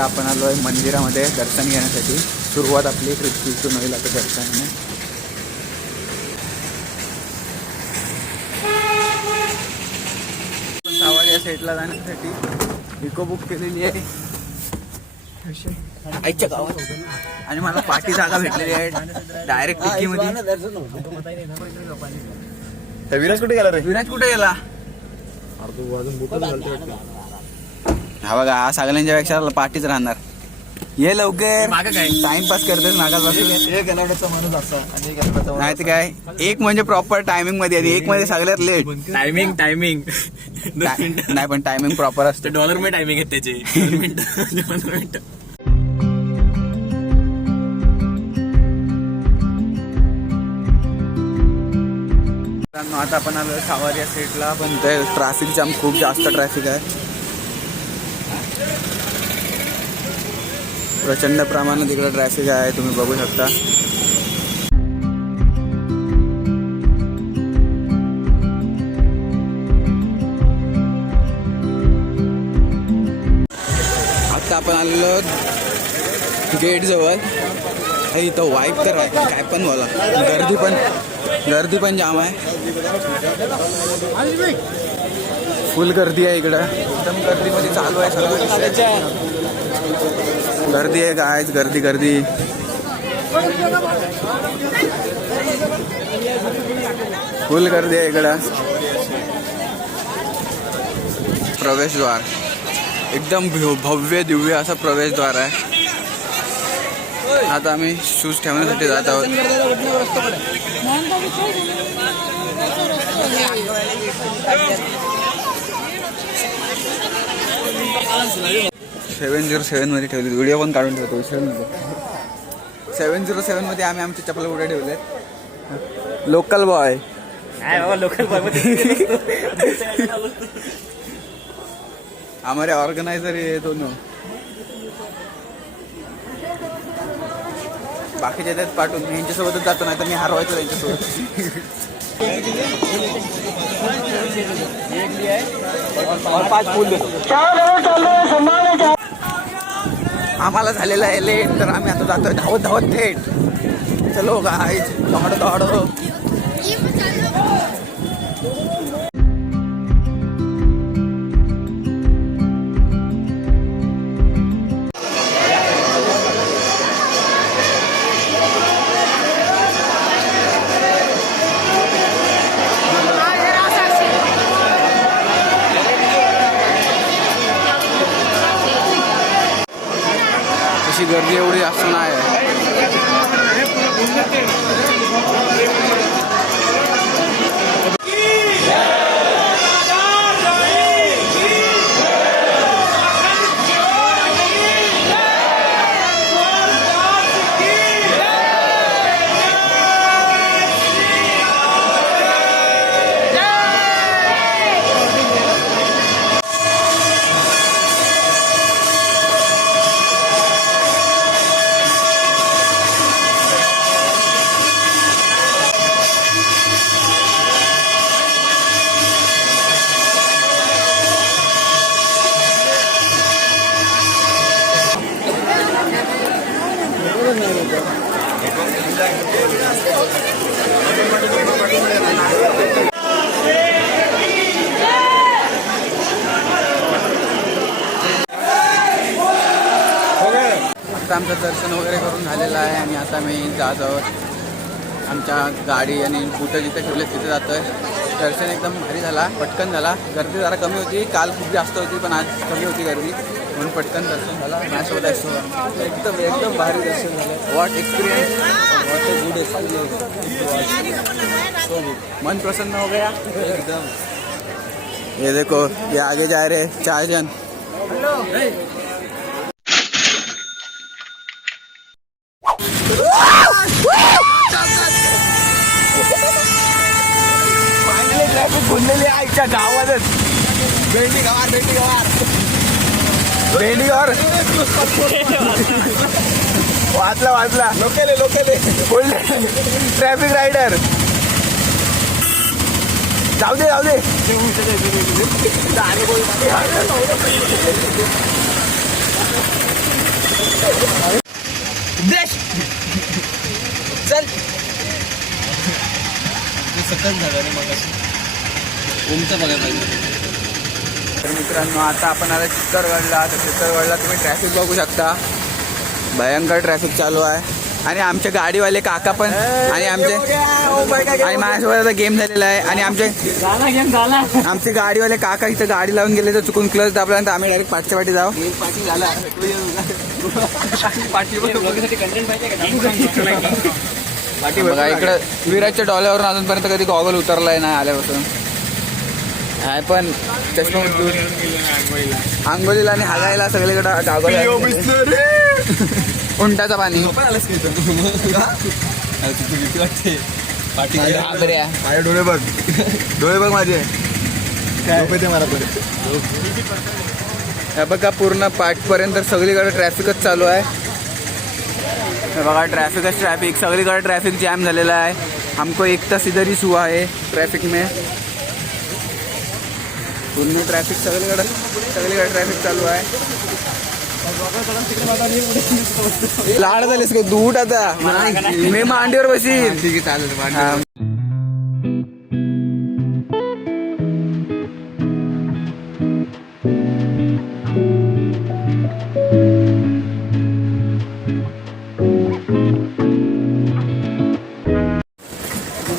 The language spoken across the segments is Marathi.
आता आपण आलो आहे मंदिरामध्ये दर्शन घेण्यासाठी. सुरुवात आपली ट्रिपची इथून होईल आता दर्शनाने. सावज या साईडला जाण्यासाठी इको बुक केलेली आहे आईच्या गावात. आणि मला पाठी जागा भेटलेली आहे डायरेक्ट टिक्कीमध्ये. विराज कुठे गेला रे? विराज कुठे गेला? हा बघा, हा सगळ्यांच्या पेक्षा पाठीच राहणार. ये लवकर, टाइमपास करतेस नागापासून. एक गलावड्याचा माणूस असा आणि एक गलावड्याचा नाही तर काय, एक म्हणजे प्रॉपर टायमिंग मध्ये आणि एक मध्ये सगळ्यात लेट. टायमिंग नाही पण टायमिंग प्रॉपर असतं. डॉलर में टायमिंग आहे त्याचे. 15 मिनिटं. आता आपण आलो सावरिया साईडला, पण ते ट्रॅफिक जाम, खूप जास्त ट्रॅफिक आहे. प्रचंड प्रमाणात इकडे ट्रॅफिक आहे, तुम्ही बघू शकता. आता आपण आलेलो गेट जवळ. इथं वाईट तर आहे, काय पण बोला. गर्दी पण जाम आहे, फुल गर्दी आहे इकडं. एकदम गर्दीमध्ये चालू आहे सगळं. गर्दी आहे काय, गर्दी फुल गर्दी आहे इकडं. प्रवेशद्वार एकदम भव्य दिव्य असं प्रवेशद्वार आहे. आता आम्ही शूज ठेवण्यासाठी जात आहोत. $707 मध्ये ठेवली. व्हिडिओ पण काढून ठेवतो, विसरून नको. 707 मध्ये आम्ही आमची चप्पल कुठे ठेवले. Local boy. हमारे ऑर्गनाइजर ये दोनों. बाकीच्या त्यात पाठवून मी यांच्यासोबतच जातो, नाही तर मी हरवायचो त्यांच्यासोबत. आम्हाला झालेलं आहे लेट, तर आम्ही आता जातोय धावत थेट. चलो गाईज, दौडो. गर्दी एवढी जास्त नाही आहे. आता आमचं दर्शन वगैरे करून झालेलं आहे आणि आता मी जात आहोत आमच्या गाडी आणि बुटं जिथे ठेवले तिथे जातो आहे. दर्शन एकदम भारी झाला, पटकन झाला. गर्दी जरा कमी होती, काल खूप जास्त होती पण आज कमी होती गर्दी, म्हणून पटकन दर्शन झाला. माझ्यासोबत एकदम भारी दर्शन झालं. What experience, what a good experience, so good. मन प्रसन्न हो गया एकदम. ये देखो, ये आगे जा रहे 4 जन. खुललेली आईच्या गावातच. भेंडीगावर वाचला लोकल फुल ट्रॅफिक रायडर. जाऊ दे चल सतत झालं रे मग उमचं बघायला पाहिजे. तर मित्रांनो आता आपण आला चित्तरगडला. तर चित्तरगडला तुम्ही ट्रॅफिक बघू शकता. भयंकर ट्रॅफिक चालू आहे आणि आमचे गाडीवाले काका पण आणि आमचे आणि माझ्यासोबत आता गेम झालेला आहे आणि आमचे गाडीवाले काका इथं गाडी लावून गेले तर चुकून क्लच दाबल्यानंतर आम्ही डायरेक्ट पाठच्या पाठी जाऊ. बघा इकडं विराजच्या डॉल्यावरून अजूनपर्यंत कधी गॉगल उतरलाय नाही आल्यापासून. आहे पण चष्मा आंघोळीला आणि हागायला सगळीकडे गॉगल. उंटाचं पाणी माझे डोळे बघ माझे मला हे बघा पूर्ण पाठपर्यंत सगळीकडे ट्रॅफिकच चालू आहे. हे बघा ट्रॅफिक सगळीकडे ट्रॅफिक जॅम झालेला आहे. हमको एक तास इधर ही हुआ है ट्रॅफिक में. पूर्ण ट्रॅफिक सगळीकडे ट्रॅफिक चालू आहे. लाड झालीस का दूध आता मी मांडीवर बसीन. ठीक आहे चालेल.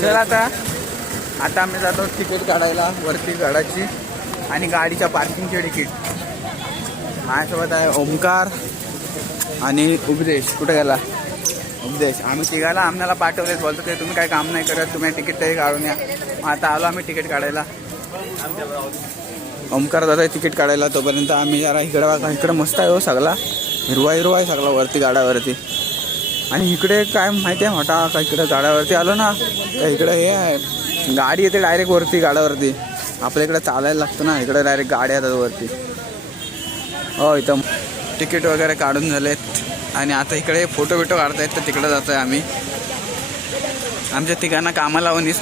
चल आता आम्ही जातो तिकीट काढायला वरती गाडाची आणि गाडीच्या पार्किंगचे तिकीट. माझ्यासोबत आहे ओमकार आणि उपदेश. कुठे गेला उपदेश? आम्ही तिघाला आम्हाला पाठवलेच बोलतो ते तुम्ही काय काम नाही करत तुम्ही तिकीट तरी काढून या. आता आलो आम्ही तिकीट काढायला. ओमकार दादा तिकीट काढायला. तोपर्यंत आम्ही जरा इकडं मस्त आहे हो सगळा हिरवा आहे सगळा वरती गाड्यावरती. आणि इकडे काय माहिती आहे मोठा का इकडे गाड्यावरती आलो ना तर इकडे हे आहे गाडी येते डायरेक्ट वरती गाड्यावरती. आपल्या इकडे चालायला लागतं ना इकडे डायरेक्ट गाड्या येतात वरती. हो इथं तिकीट वगैरे काढून झालेत आणि आता इकडे फोटो काढता येत तर तिकडे जातो आहे आम्ही. आमच्या तिघांना कामाला लावून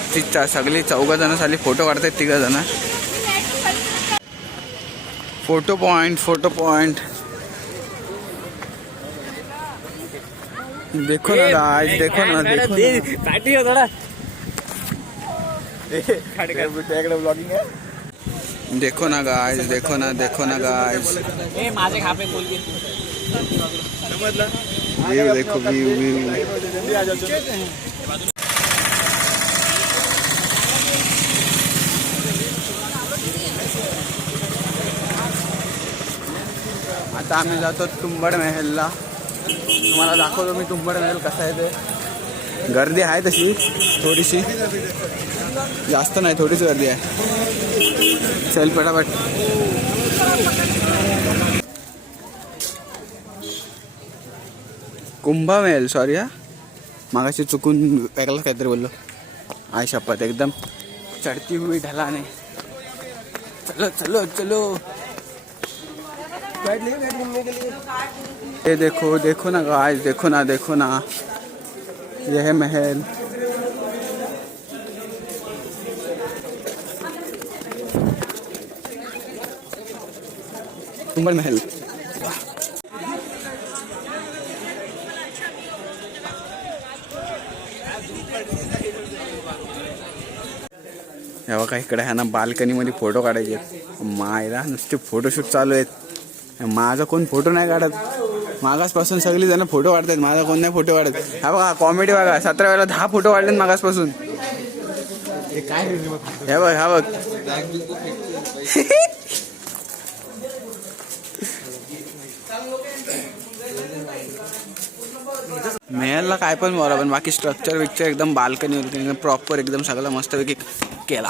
सगळी 4 जण झाली फोटो काढतायत 3 जण. फोटो पॉइंट देखो ना गाइस देखो ना ब्लॉगिंग आहे. देखो ना गाइस व्यू देखो व्यू. आता आम्ही जातो तुंबड महलला. तुम्हाला दाखवतो मी तुंबड महल कसा आहे ते. गर्दी आहे तशी थोडीशी जास्त नाही थोडीच गर्दी आहे. चल पटापट. कुंभमेल सॉरी हा मागाशी चुकून वेगळाच काहीतरी बोललो. आय शपथ एकदम चढती हुई ढलाने. चलो ये देखो ना गाइस देखो ना यह है महल. तुंबड महल. हे बघा इकडे ह्या ना बाल्कनीमध्ये फोटो काढायचे. मायला नुसते फोटोशूट चालू आहेत. माझा कोण फोटो नाही काढत. मागासपासून सगळी जण फोटो काढतात माझा कोण नाही फोटो काढत. हा बघा कॉमेडी बघा 17 वेळेला 10 फोटो काढलेत मागासपासून. हे बघ हा बघ मेहलला काय पण बोला पण बाकी स्ट्रक्चर विक्चर एकदम बाल्कनी एकदम प्रॉपर एकदम सगळं मस्तपैकी केला.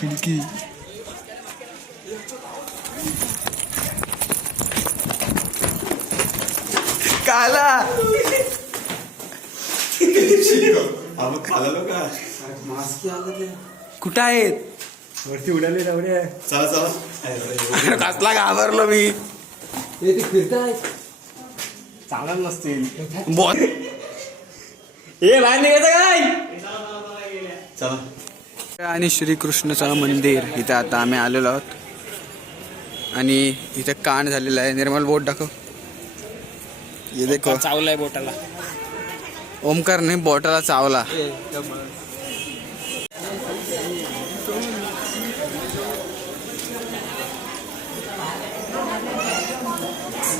खिडकी काला कुठं आहेत वरती उडाले रावडे. चला कसला घाबरलो मी. चांगला नसतील. बोल ए बाहेर निघायचं काय. चला आणि श्रीकृष्णाचं मंदिर इथं आता आम्ही आलेलो आहोत. आणि इथे कांड झालेला आहे. निर्मल बोट दाखव. ये देखो चावलाय बोटाला. ओमकारने बोटाला चावला.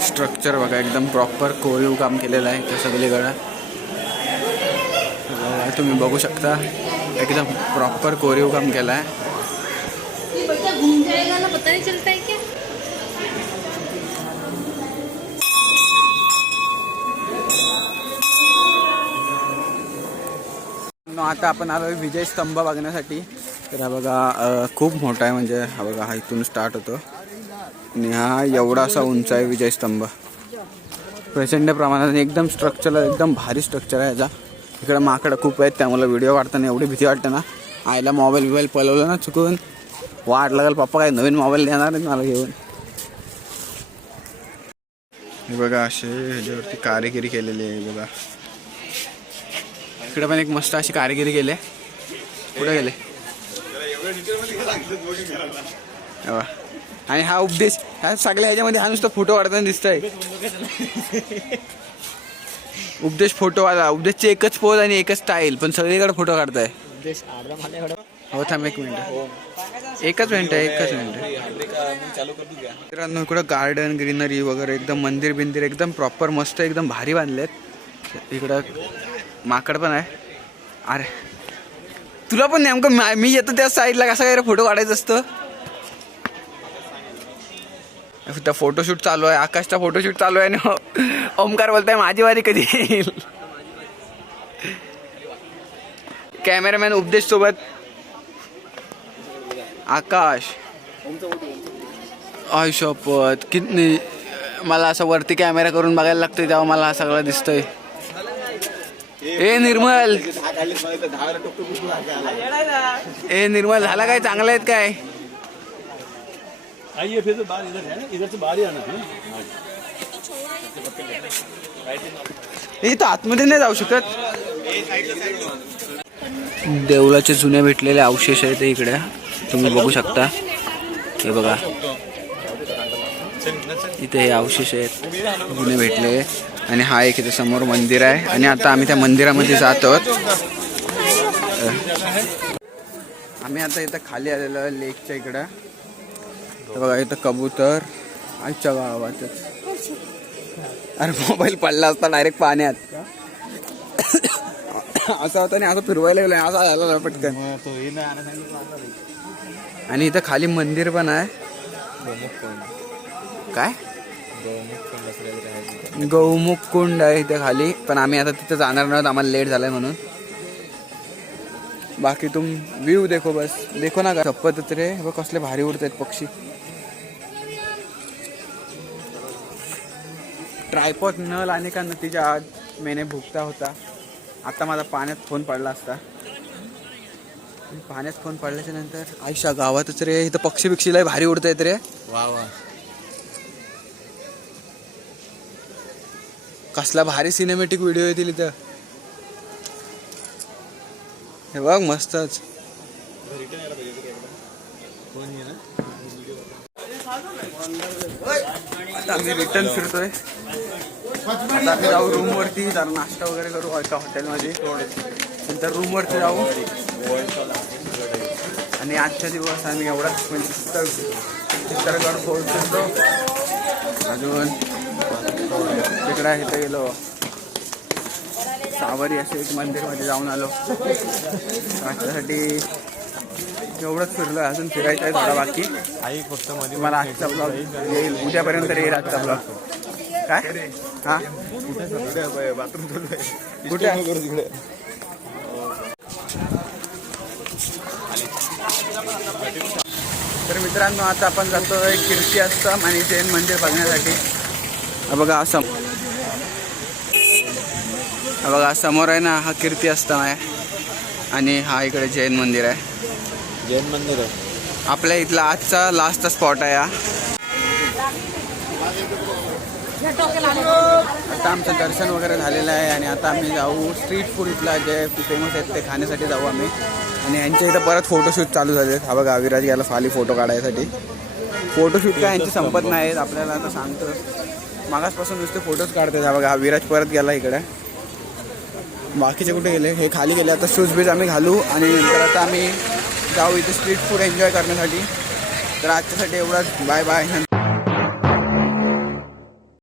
स्ट्रक्चर बघा एकदम प्रॉपर कोरीव काम केलेलं आहे इथं सगळीकडं. तुम्ही बघू शकता एकदम प्रॉपर कोरीव काम केलं आहे. घूम जाएगा ना, पता नहीं चलता है क्या. आता आपण आलो विजय स्तंभ बघण्यासाठी. तर हा बघा खूप मोठा आहे, म्हणजे हा बघा हा इथून स्टार्ट होतो आणि हा एवढा असा उंच आहे विजय स्तंभ. प्रचंड प्रमाणात एकदम स्ट्रक्चर एकदम भारी स्ट्रक्चर आहे याचा. इकडे माकडं खूप आहेत त्यामुळे व्हिडिओ काढताना एवढी भीती वाटते ना. आईला मोबाईल पळवलं ना चुकून वाट लागेल, पप्पा काय नवीन मोबाईल देणार नाही मला घेऊन. हे बघा असे ह्याच्यावरती कारिगिरी केलेली आहे बघा. इकडे पण एक मस्त अशी कारिगिरी केली आहे. कुठे गेले आणि हा उपदेश ह्या सगळ्या ह्याच्यामध्ये हा नुसतं फोटो काढताना दिसतंय. उपदेश फोटोवाला. उपदेशची एकच पोज आणि एकच स्टाईल, पण सगळीकडे फोटो काढताय. हो थांब एक मिनिट. एकच मिनिट. मित्रांनो इकडं गार्डन ग्रीनरी वगैरे एकदम मंदिर बिंदिर एकदम प्रॉपर मस्त एकदम भारी बांधलेत. इकडं माकड पण आहे. अरे तुला पण नेमकं मी येतो त्या साईडला कसं काय फोटो काढायचं असतं. त्या फोटोशूट चालू आहे. आकाशचा फोटोशूट चालू आहे आणि ओमकार बोलताय माझी वारी कधी येईल. कॅमेरामॅन उपदेश सोबत आकाश. आय शपथ किती मला असं वरती कॅमेरा करून बघायला लागतोय तेव्हा मला हा सगळं दिसतंय. ए निर्मल झाला काय चांगला आहेत काय. इथं आतमध्ये नाही जाऊ शकत. देवळाचे जुने भेटलेले अवशेष आहेत इकडे तुम्ही बघू शकता. हे बघा इथे हे अवशेष आहेत जुने भेटले. आणि हा एक इथे समोर मंदिर आहे आणि आता आम्ही त्या मंदिरामध्ये जात आहोत. आम्ही आता इथं खाली आलेलो आहे लेकच्या इकडं. बघा इथं कबूतर आजच्या गावातच. अरे मोबाईल पडला असता डायरेक्ट पाण्यात. असा होता आणि असं फिरवायला गेलं असा झाला पटकन. आणि इथं खाली मंदिर पण आहे. काय गौमुख कुंड आहे इथे खाली, पण आम्ही आता तिथे जाणार नाही, आम्हाला लेट झालाय म्हणून. बाकी तुम व्ह्यू देखो बस देखो ना. शपथ रे बघ कसले भारी उडत आहेत पक्षी. ट्रायपॉड न लाने का नतीजा आज मैंने भुगता होता. आता माझा पाण्यात फोन पडला असता. पाण्यात फोन पडल्याच्या नंतर आयशा गावातच रे इथं पक्षी बिक्षीला भारी उडत आहेत रे. वा वा कसला भारी सिनेमॅटिक व्हिडिओ येतील इथं. हे बघ मस्तच. आता आम्ही रिटर्न फिरतोय. आता आम्ही जाऊ रूमवरती जरा नाश्ता वगैरे करू एका हॉटेलमध्ये. नंतर रूमवरती जाऊ आणि आजच्या दिवस आम्ही एवढाच म्हणजे चित्तरगड पोहोचतो. अजून तिकडे इथं गेलो सावरी असे एक मंदिरमध्ये जाऊन आलो. नाश्त्यासाठी एवढंच फिरलो. अजून फिरायचं आहे थोडा बाकी. आई फक्त मध्ये मला आजचा ब्लॉग येईल उद्यापर्यंत येईल आजचा ब्लॉग. काय हा बाथरूम कुठे तर मित्रांनो आता आपण जातोय कीर्ती आश्रम आणि जैन मंदिर बघण्यासाठी. बघा समोर आहे ना हा कीर्ती आश्रम आहे आणि हा इकडे जैन मंदिर आहे. जैन मंदिर आहे आपल्या इथला आजचा लास्टचा स्पॉट आहे हा. आता आमचं दर्शन वगैरे झालेलं आहे आणि आता आम्ही जाऊ स्ट्रीट फूड इथला जे फेमस आहेत ते खाण्यासाठी जाऊ आम्ही. आणि यांच्या इथं परत फोटोशूट चालू झाले. हा बघा विराज गेला खाली फोटो काढायसाठी. फोटोशूट काय यांचे संपत नाहीत आपल्याला आता सांगतो. मागासपासून नुसते फोटोज काढतात. हा बघा हा विराज परत गेला इकडे. बाकीचे कुठे गेले? हे खाली गेले. आता शूज बीज आम्ही घालू आणि नंतर आता आम्ही जाऊ इथे स्ट्रीट फूड एन्जॉय करण्यासाठी. तर आजच्यासाठी एवढंच. Bye bye.